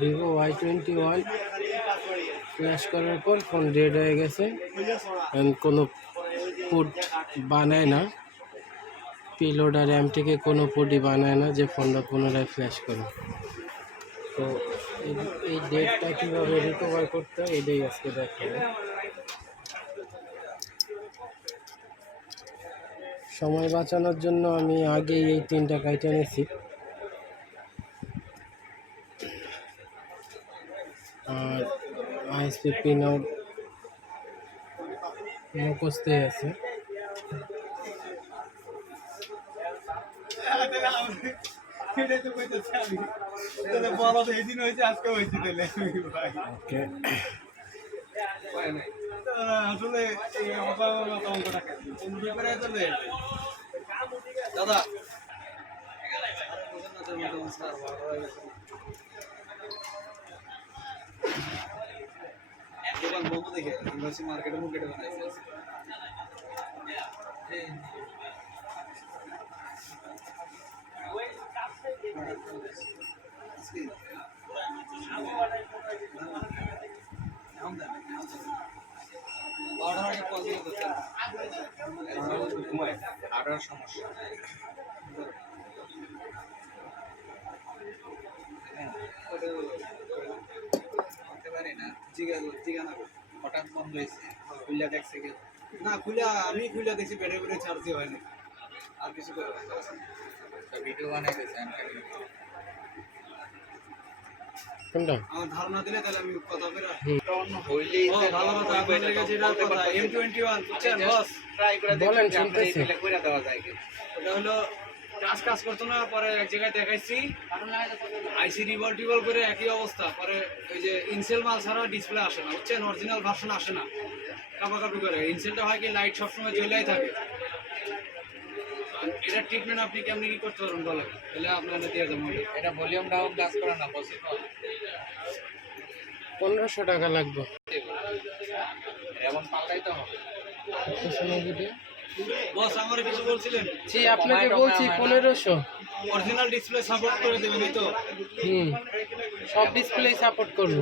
Vivo Y21 flash করার পর phone dead হয়ে গেছে, কোনো পুট বানায় না, পিলোড আর র্যাম থেকে কোনো পুটই বানায় না যে ফোনটা পুনরায় ফ্ল্যাশ করে। তো এই ডেটটা কীভাবে রিকভার করতে হয় এটাই আজকে দেখাবো। সময় বাঁচানোর জন্য আমি আগেই এই 3টা কাইটা নিয়েছি, আর আইএসপি পিন আউট মুখস্থ আছে। দাদা দোকান বন্ধ দেখে মার্কেটে মুকেটে বানাইছে। সমস্যা হঠাৎ বন্ধ হয়েছে, খুলে দেখছে না, আমি খুলে দেখছি বেড়ে বেড়ে চার্জই হয় না, আর কিছু করে ভিডিও বানাই দিয়েছে। আমার ধারণা দিলে তাহলে আমি কথা বলে ভালো কথা। M21 ট্রাই করে দেওয়া যায়। ওটা হলো কাজ করতো না, পরে এক জায়গায় দেখাইছি আইসি রিভল্টিবল করে একই অবস্থা, পরে ওই যে ইনসেল মাল ছাড়া ডিসপ্লে আসে না, হচ্ছে অরিজিনাল ভার্সন আসে না, কাপাকাপি করে। ইনসেলটা হয় কি লাইট সবসময় জ্বলেই থাকে। এটা ট্রিটমেন্ট আপনি কেমনি কি করতে পারবেন বলেন, তাহলে আপনার দিয়ে যাবো। এটা ভলিউম ডাউন কাজ করে না, পসিবল 1500 টাকা লাগবে, এমন পাল্টাইতে হবে। বস আমার কিছু বলছিলেন? জি আপনাকে বলছি 1500 অরিজিনাল ডিসপ্লে সাপোর্ট করে দেবেন তো? সব ডিসপ্লে সাপোর্ট করব।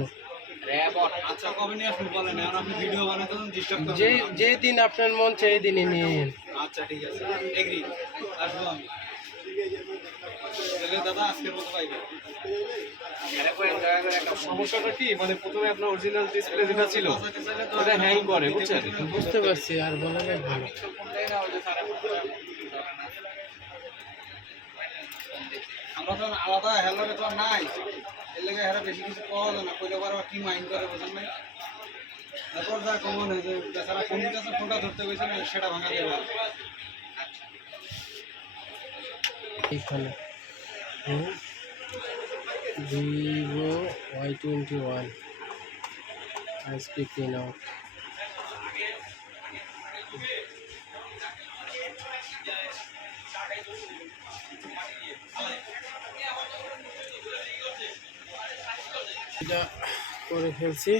আচ্ছা কবে নিয়ে আসবেন বলেন, এখন আপনি ভিডিও বানাতে ডিস্টার্ব করবেন। যে দিন আপনার মন চাই এই দিনই নিয়ে নিন। আচ্ছা ঠিক আছে, এগ্রি, আসবো আমি। তাহলে দাদা আজকের মতো পাইবেন। সমস্যাটা কি, মানে প্রথমে আপনার অরিজিনাল ডিসপ্লে যেটা ছিল ওটা হ্যাং করে, বুঝছেন? বুঝতে পারছি, আর বলা যায় ভালো। আমরা তো আলাদা হেলারে তো নাই, এর লেগে হেরা বেশি কিছু পাওয়া যায় না, কইলে পারবা কি মাইন্ড করে বোঝেন নাই। তারপর যা কমন হয়েছে যারা ফোনের কাছে ফোনটা ধরতে গেছে না সেটা ভাঙা দেবে। এখানে Vivo Y21 ISP pin out. এটা করে ফেলছি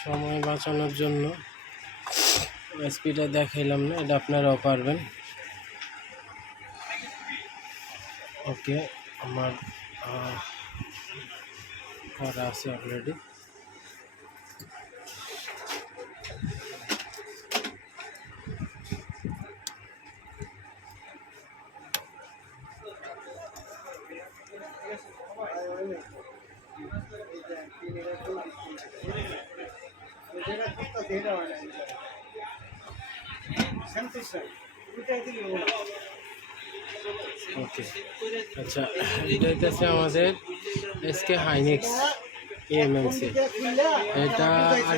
সময় বাঁচানোর জন্য, আইএসপিটা দেখাইলাম না, এটা আপনারাও পারবেন। ওকে, আমার করা আছে অলরেডি। ওকে আচ্ছা, এটা হচ্ছে আমাদের এসকে হাইনেক্স EMMC। এটা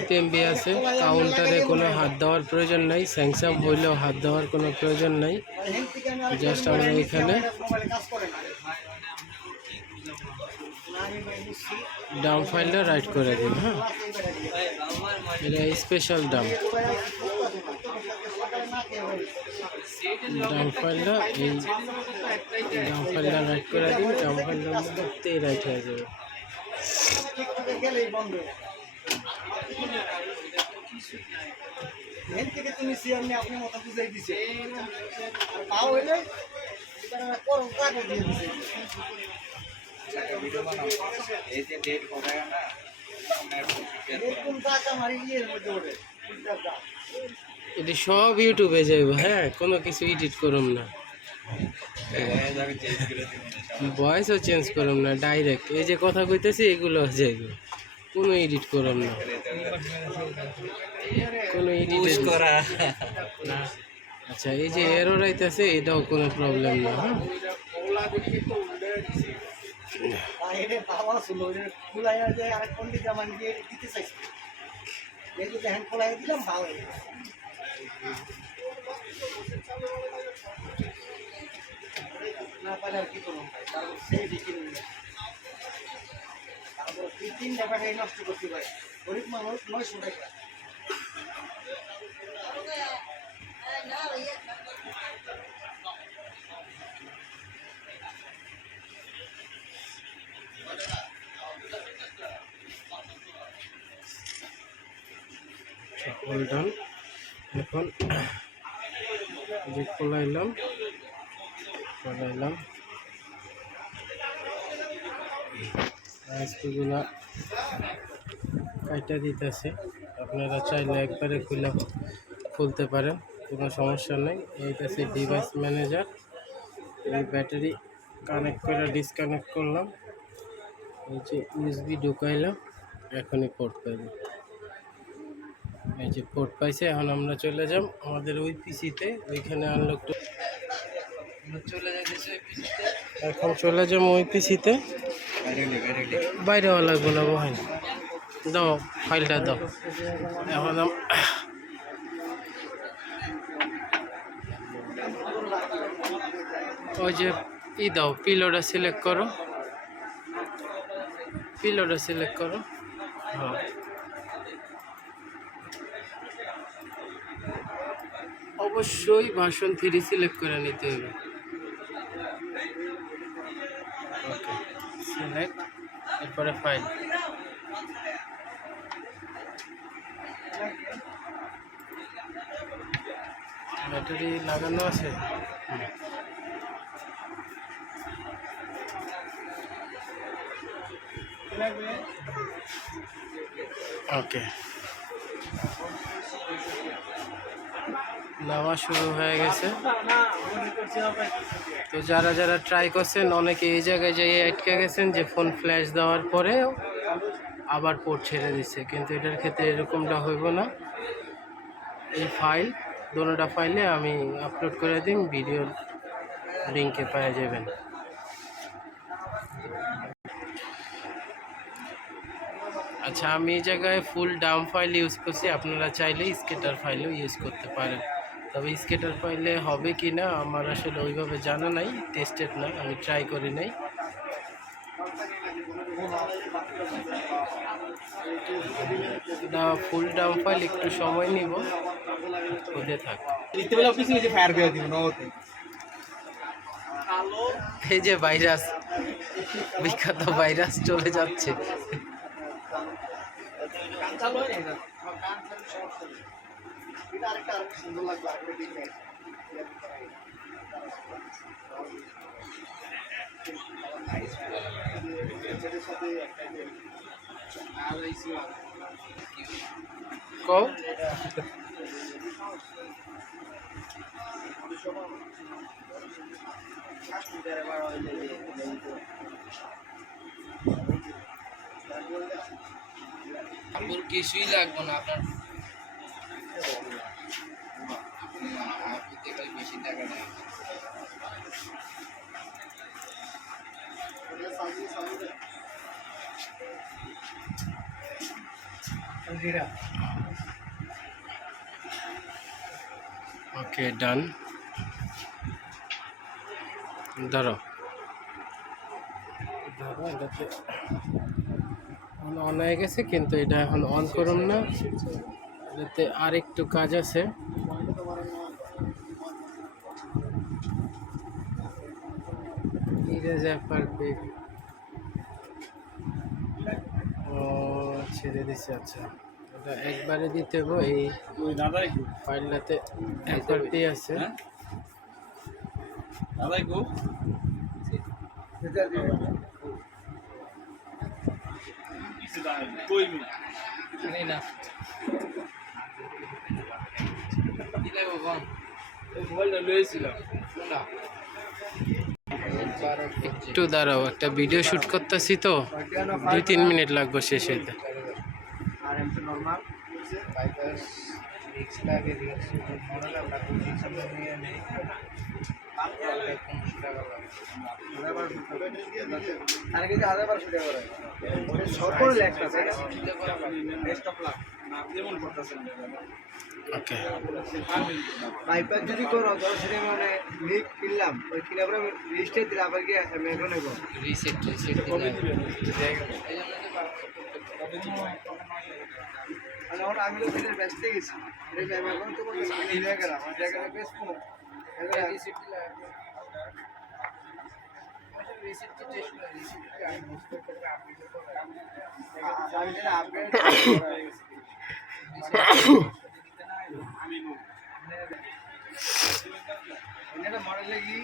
RPMB আছে, কাউন্টারে কোনো হাত দেওয়ার প্রয়োজন নাই, স্যাংসাম হইলেও হাত দেওয়ার কোনো প্রয়োজন নাই। জাস্ট আমরা এখানে ডাম ফাইলটা রাইট করে দিন। হ্যাঁ, এটা স্পেশাল ডাম ফাইলটা, এই ডাম ফাইলটা রাইট করে দিন। ডাম ফাইলটার মধ্যে রাইট হয়ে যাবে। আপনি মতো বুঝাই দিছে। এটি সব ইউটিউবে যাইব, হ্যাঁ, কোনো কিছু এডিট করুম না, ভয়েসও চেঞ্জ করুম না, ডাইরেক্ট এই যে কথা কইতেছি এগুলো যাইব, কোনো এডিট করুম না, কোনো এডিট করা না। আচ্ছা, এই যে এরর আইতেছে এটাও কোনো প্রবলেম না, হ্যাঁ। গরিব মানুষ 900 টাকা। হোল্ড অন, এখন যে খোলাইলাম আইসগুলা কাইটা দিতেছে, আপনারা চাইলে একবারে খুলতে পারেন, কোনো সমস্যা নেই। এইটাছে ডিভাইস ম্যানেজার, এই ব্যাটারি কানেক্ট করে ডিসকানেক্ট করলাম, এই যে ইউএসবি ঢুকাইলাম, এখনই পোর্ট পাইবে, এই যে পোর্ট পাইছে। এখন আমরা চলে যাব আমাদের ওই পিসিতে, ওইখানে আনলক চলে যাইতেছে ওই পিসিতে, এখন চলে যাবো ওই পিসিতে, বাইরে হওয়া লাগবে না, বহেন দাও ফাইলটা দাও। এখন ওই যে দাও, পিলোটা সিলেক্ট করো, হ্যাঁ, অবশ্যই ভার্সন 3 সিলেক্ট করে নিতে হবে। ওকে, সিলেক্ট, এরপরে ফাইল, ব্যাটারি লাগানো আছে, ওকে, নেওয়া শুরু হয়ে গেছে। তো যারা যারা ট্রাই করছেন, অনেকে এই জায়গায় যেয়ে আটকে গেছেন যে ফোন ফ্ল্যাশ দেওয়ার পরেও আবার পোর্ট ছেড়ে দিচ্ছে, কিন্তু এটার ক্ষেত্রে এরকমটা হইব না। এই ফাইল, দুটোটা ফাইলে আমি আপলোড করে দিন, ভিডিওর লিঙ্কে পেয়ে যাবেন। আচ্ছা, আমি এই জায়গায় ফুল ডাম ফাইল ইউজ করছি, আপনারা চাইলে স্কেটার ফাইলও ইউজ করতে পারেন। তবে স্কেটার ফাইলে হবে কি না আমার আসলে ওইভাবে জানা নাই, টেস্টেড না, আমি ট্রাই করি নাই। ফুল ডাম ফাইল একটু সময় নিব, হতে থাক। এই যে ভাইরাস, বিখ্যাত ভাইরাস চলে যাচ্ছে। কও কিছুই লাগবে না আপনার, বেশি টাকা নেই। ওকে, ডান। ধরো এটাতে অন হয়ে গেছে, কিন্তু এটা এখন অন করুন না, এটাতে আর একটু কাজ আছে। ছেড়ে দিচ্ছে, আচ্ছা, এটা একবারে দিতে হবে। এই ফাইলটাতে একবারটি আছে, একটু দাঁড়াও, একটা ভিডিও শুট করতেছি তো, 2-3 মিনিট লাগবে শেষ হইতে। আর এমসি নরমাল বাইপাস রিক্স লাগে রিক্স মডেল আমরা রিক্স নিয়ে নেই আর কিছু 1200 টাকা করে সকল একটা তাই না বেস্ট অফ লাক না যেমন করতেছেন ওকে, বাইপাস যদি করো তো সেটা মানে লিক কিনলাম ওই কিনা পরে রিস্টে দিলে আবার কি মেঘো নেব রিসেট মানে ওটা আমি তো সেটা বেচতে গেছি এটা আমি এখন তো বলছি আমি নিয়ে গেলাম আমার জায়গাটা বেচবো এবার রিসিট দিলে রিসিট তো টেস্ট করে রিসিট কি আমি বুঝতে পারবো আপনি যেটা আপডেট এটা মডেল লাগি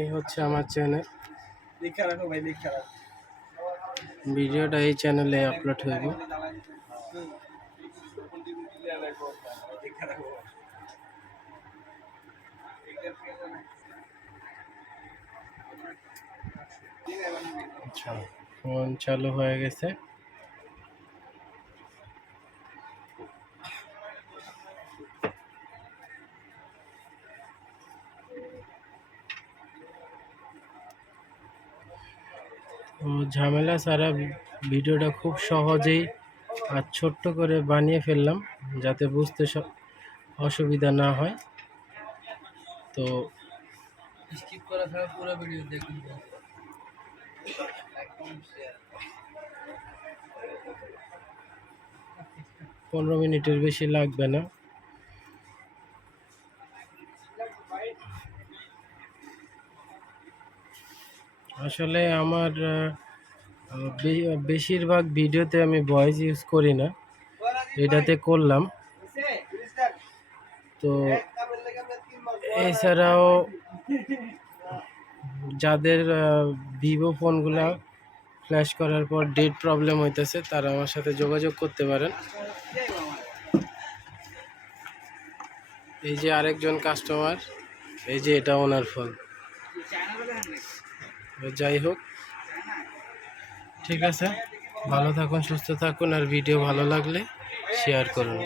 এই হচ্ছে আমার চ্যানেল। লিখে রাখো ভাই, লিখে রাখো। ভিডিওটা এই চ্যানেলে আপলোড হইব। আচ্ছা, ফোন চালু হয়ে গেছে। ঝামেলা ছাড়া ভিডিওটা খুব সহজেই আর ছোট্ট করে বানিয়ে ফেললাম যাতে বুঝতে অসুবিধা না হয়। তো স্কিপ করা ছাড়া পুরো ভিডিও দেখুন। 15 মিনিটের বেশি লাগবে না। আসলে আমার বেশিরভাগ ভিডিওতে আমি ভয়েস ইউজ করি না, এটাতে করলাম। তো এছাড়াও যাদের ভিভো ফোনগুলা ফ্ল্যাশ করার পর ডেট প্রবলেম হইতেছে তারা আমার সাথে যোগাযোগ করতে পারেন। এই যে আরেকজন কাস্টমার, এই যে এটা ওনার ফোন। যাই হোক, ঠিক আছে, ভালো থাকুন, সুস্থ থাকুন, আর ভিডিও ভালো লাগলে শেয়ার করুন।